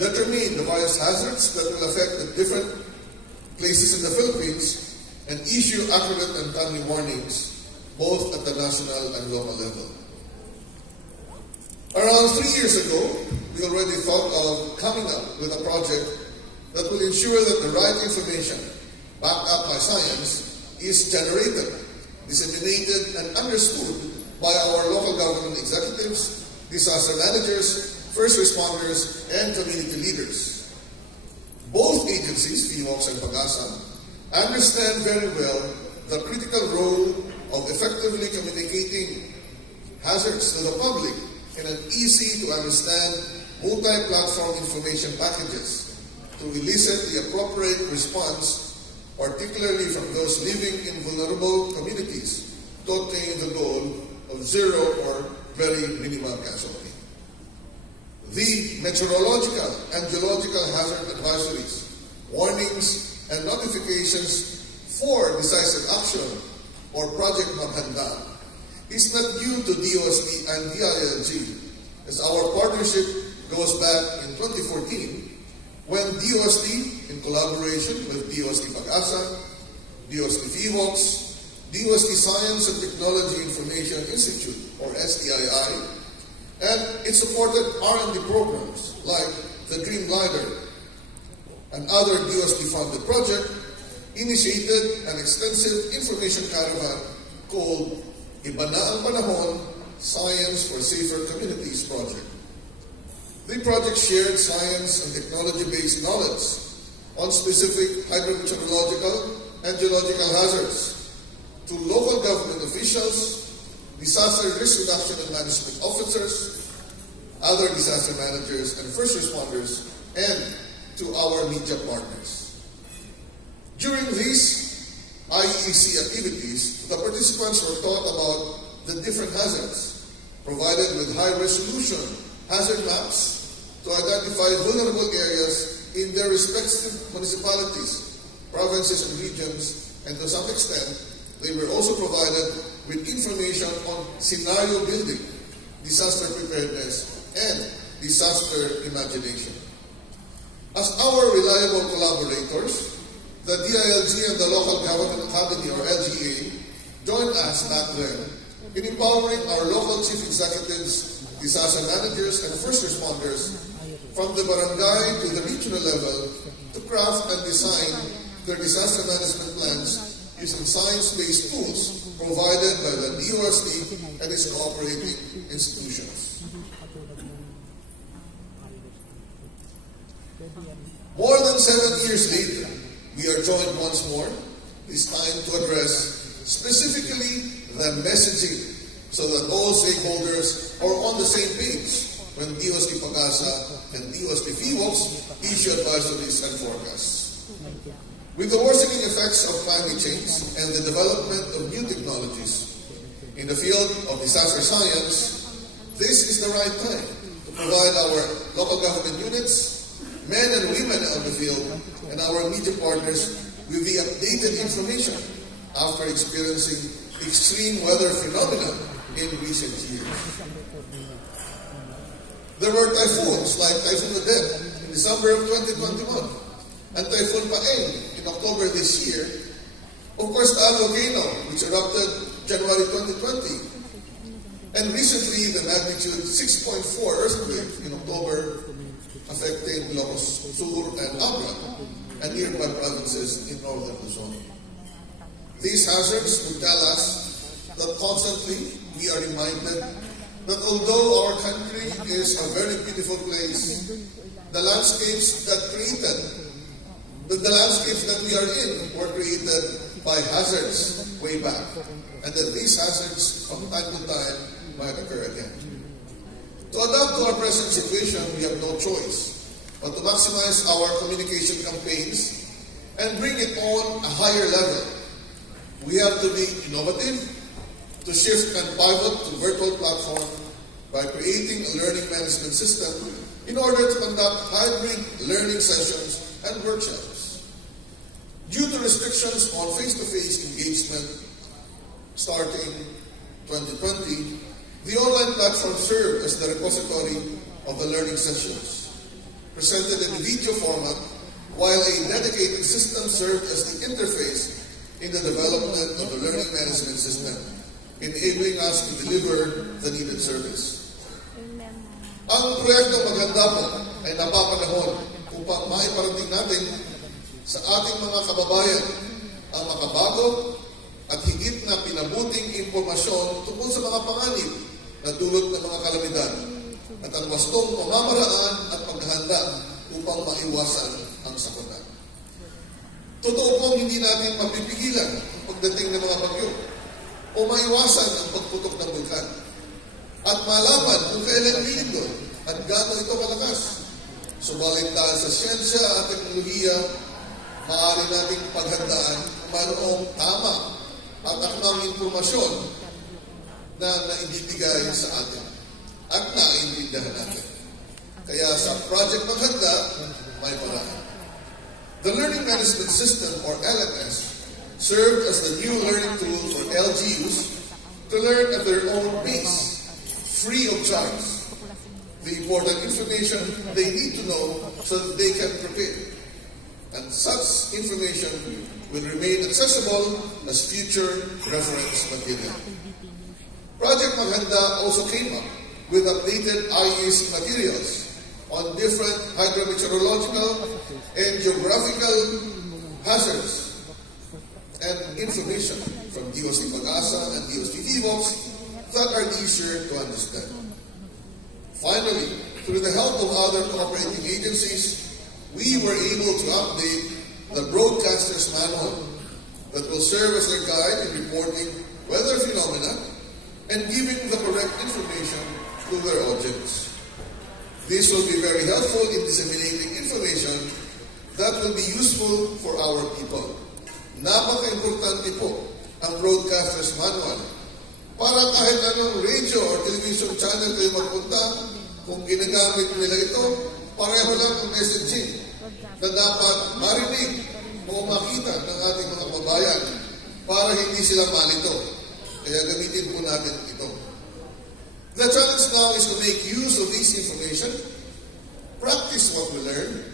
determine the various hazards that will affect the different places in the Philippines, and issue accurate and timely warnings, both at the national and local level. Around 3 years ago, we already thought of coming up with a project that will ensure that the right information, backed up by science, is generated, disseminated, and understood by our local government executives, disaster managers, first responders, and community leaders. Both agencies, PHIVOLCS and PAGASA, understand very well the critical role of effectively communicating hazards to the public in an easy-to-understand multi-platform information packages to elicit the appropriate response, particularly from those living in vulnerable communities, to attain the goal of zero or very minimal casualty. The meteorological and geological hazard advisories, warnings, and notifications for decisive action, or Project MAGHANDA, is not due to DOST and DILG, as our partnership goes back in 2014 when DOST, in collaboration with DOST PAGASA, DOST PHIVOLCS, DOST Science and Technology Information Institute, or STII, and it supported R&D programs like the Green Glider and other DOST-funded projects, initiated an extensive information caravan called Iba na ang Panahon Science for Safer Communities Project. The project shared science and technology-based knowledge on specific hydrometeorological and geological hazards to local government officials, disaster risk reduction and management officers, other disaster managers and first responders, and to our media partners. During these IEC activities, the participants were taught about the different hazards, provided with high-resolution hazard maps to identify vulnerable areas in their respective municipalities, provinces, and regions, and to some extent, they were also provided with information on scenario building, disaster preparedness, and disaster imagination. As our reliable collaborators, the DILG and the Local Government Academy, or LGA, joined us back then in empowering our local chief executives, disaster managers, and first responders from the barangay to the regional level to craft and design their disaster management plans using science-based tools provided by the DOST and its cooperating institutions. More than 7 years later, we are joined once more, this time to address specifically the messaging so that all stakeholders are on the same page when DOST PAGASA and DOST PHIVOLCS issue advisories and forecasts. With the worsening effects of climate change and the development of new technologies in the field of disaster science, this is the right time to provide our local government units, men and women on the field, and our media partners with the updated information after experiencing extreme weather phenomena in recent years. There were typhoons like Typhoon Odette in December of 2021 and Typhoon Paeng in October this year. Of course, Taal volcano, which erupted January 2020. And recently, the magnitude 6.4 earthquake in October affecting Ilocos Sur and Abra and nearby provinces in northern Luzon. These hazards would tell us that constantly we are reminded that although our country is a very beautiful place, the landscapes that we are in were created by hazards way back, and that these hazards from time to time might occur again. To adapt to our present situation, we have no choice but to maximize our communication campaigns and bring it on a higher level. We have to be innovative, to shift and pivot to virtual platform by creating a learning management system in order to conduct hybrid learning sessions and workshops. Due to restrictions on face-to-face engagement starting 2020, the online platform served as the repository of the learning sessions. presented in video format, while a dedicated system served as the interface in the development of the learning management system, enabling us to deliver the needed service. Ang proyektong Maghanda po ay napapanahon upang maiparating natin sa ating mga kababayan ang makabago at higit na pinabuting impormasyon tungkol sa mga panganib na dulot ng mga kalamidad at ang wastong pamamaraan at paghahanda upang maiwasan ang sakuna. Totoo pong hindi natin mapipigilan ang pagdating ng mga bagyo o maiwasan ang pagputok ng bulkan at malaman kung kailan lilindol at gaano ito kalakas. Subalit dahil sa siyensya at teknolohiya, maaari nating paghandaan kung mayroong tama at akmang impormasyon na naibibigay sa atin at naiintindihan natin. Kaya sa Project Maghanda, may paraan. The Learning Management System, or LMS, served as the new learning tool for LGUs to learn at their own pace, free of charge, the important information they need to know so that they can prepare. And such information will remain accessible as future reference material. Project Maghanda also came up with updated IEC materials on different hydrometeorological and geographical hazards and information from DOC Pag-asa and DOC Vivox that are easier to understand. Finally, through the help of other cooperating agencies, we were able to update the Broadcaster's Manual that will serve as their guide in reporting weather phenomena and giving the correct information to their audience. This will be very helpful in disseminating information that will be useful for our people. Napaka-importante po ang Broadcaster's Manual para kahit anong radio or television channel kayo magpunta, kung ginagamit nila ito, pareho lang ang messaging na dapat marinig o makita ng ating mga kababayan para hindi sila malito. Kaya gamitin po natin ito. The challenge now is to make use of this information, practice what we learn,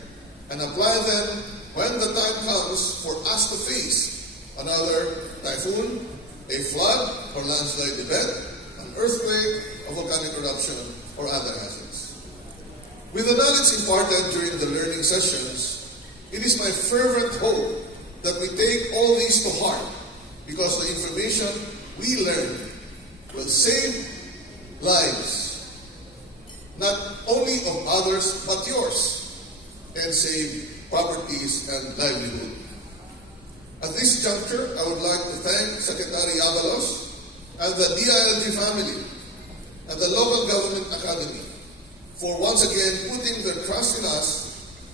and apply them when the time comes for us to face another typhoon, a flood or landslide event, an earthquake, a volcanic eruption, or other hazards. With the knowledge imparted during the learning sessions, it is my fervent hope that we take all these to heart because the information we learn will save lives, not only of others but yours, and save properties and livelihood. At this juncture, I would like to thank Secretary Avalos and the DILG family and the Local Government Academy for once again putting their trust in us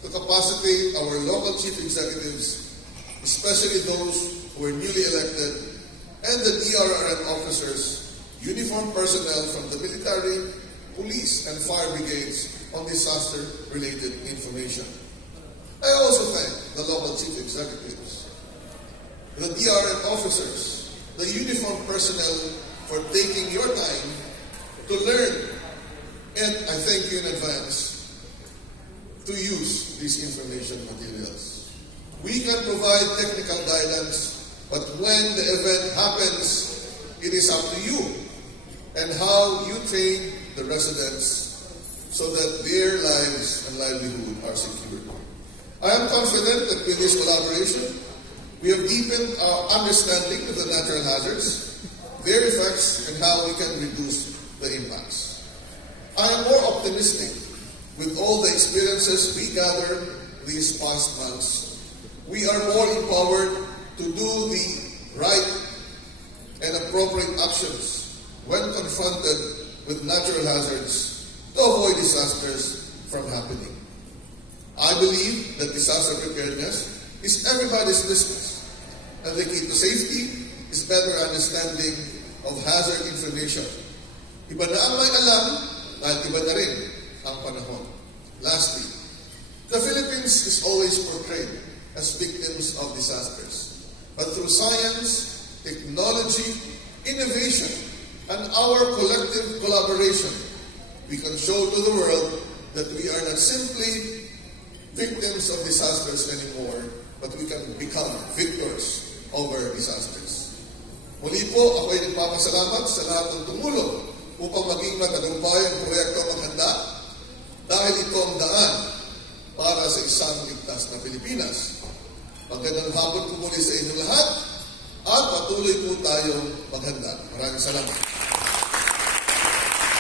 to capacitate our local chief executives, especially those who were newly elected, and the DRRM officers, uniformed personnel from the military, police, and fire brigades on disaster-related information. I also thank the local chief executives, the DRM officers, the uniformed personnel for taking your time to learn, and I thank you in advance to use these information materials. We can provide technical guidance, but when the event happens, it is up to you and how you train the residents so that their lives and livelihood are secured. I am confident that with this collaboration, we have deepened our understanding of the natural hazards, their effects, and how we can reduce the impacts. I am more optimistic with all the experiences we gathered these past months. We are more empowered to do the right and appropriate actions when confronted with natural hazards to avoid disasters from happening. I believe that disaster preparedness is everybody's business, and the key to safety is better understanding of hazard information. Iba na ang may alam, dahil iba na rin ang panahon. Lastly, the Philippines is always portrayed as victims of disasters. But through science, technology, innovation, and our collective collaboration, we can show to the world that we are not simply victims of disasters anymore, but we can become victors over disasters. Muli po, ako ay nagpapasalamat sa lahat ng tumulong upang maging matagumpay ang proyekto Maghanda dahil ito ang daan para sa isang ligtas na Pilipinas. Magandang hapon po muli sa inyo lahat at patuloy po tayong maghanda. Maraming salamat.